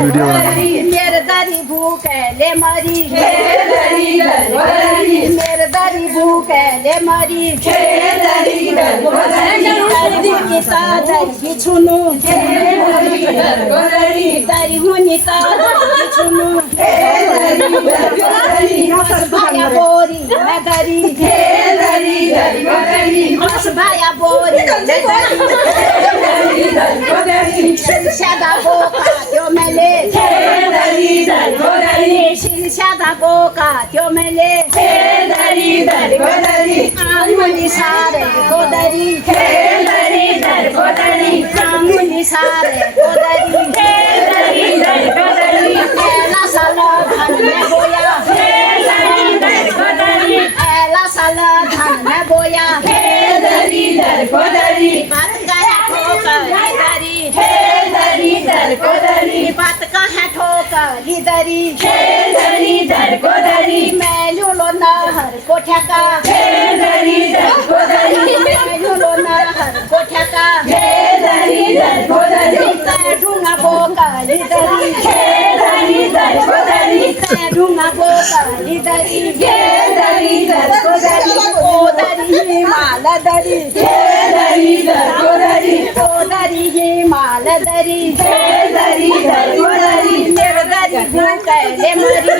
video बना मेरे दरी भूख है ले मरी मेरे दरी भूख है ले मरी हुनिता दरी छुनु दरी हुनिता दरी छुनु भाया बोरी मैं दरी बस भाया बोरी शादा बोका त्यो मैले शादा बोका त्यो मैले आमुनी सारे गोदरी आमुनी सारे गोदरी एला साला धन में बोया एला साला धन में बोया बात का बात का है ठोकर दरी मैं लूलो नहर कोठ्या का लूलो नहर कोठ्या का ढूंगा बोका दरी ढूंगा बोका दरी ओ दरी माल दरी ओ दरी माल दरी मेरे दरी भूख है ले मरी